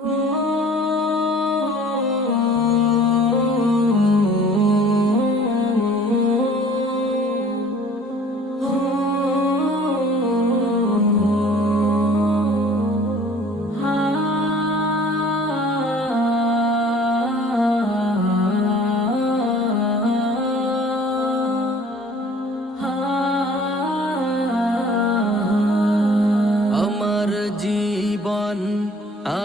আমার জীবন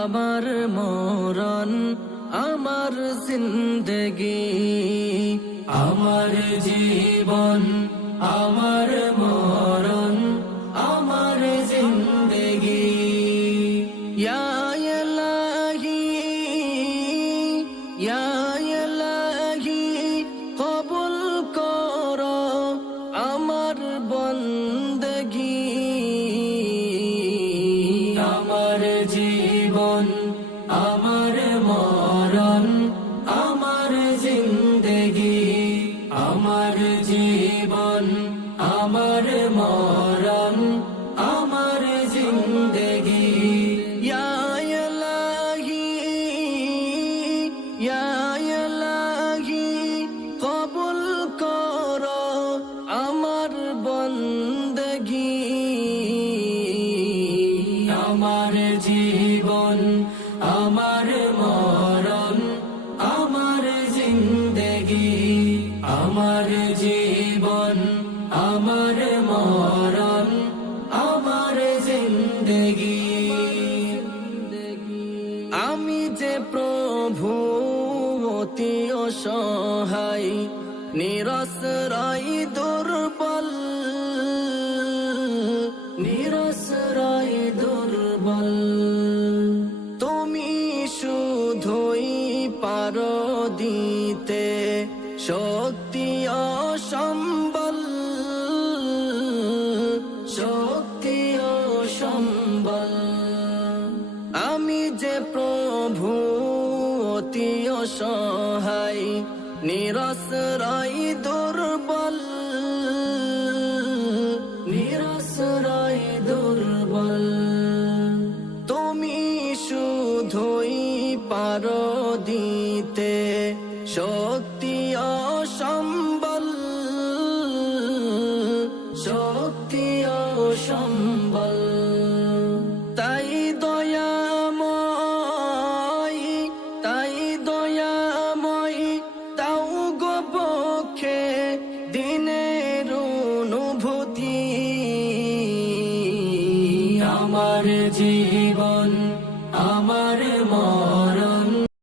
আমার মরণ আমার জিন্দগি, আমার জীবন আমার মরণ আমার জিন্দগি। ইয়া ইলাহি ইয়া ইলাহি কবুল করো আমার বন্দগি। আমার জীবন আমার মরণ আমার জিন্দগি, আমার জীবন আমার মরণ আমার জিন্দগি। ইয়া ইলাহি ইয়া ইলাহি কবুল করো আমার বন্দগি। আমার জীবন আমার মরণ আমার জিন্দগি, আমার জীবন আমার মরণ আমার জিন্দগি। আমি যে প্রভু অতি অসহায় নিরশ্রয় দুর্বল, নিরশ্রয় দুর্বল। তুমি শুধুই পারো দিতে শক্তি ও সম্বল, শক্তি ও সম্বল। আমি যে প্রভু অতি অসহায় নিরশ্রয় দুর্বল, নিরশ্রয় দুর্বল। তুমি শুধুই পারো দিতে শক্তি ও সম্বল, শক্তি ও সম্বল। তাই দয়াময়, তাই দয়াময় তাও গো পক্ষে দিনের অনুভূতি। আমার জীবন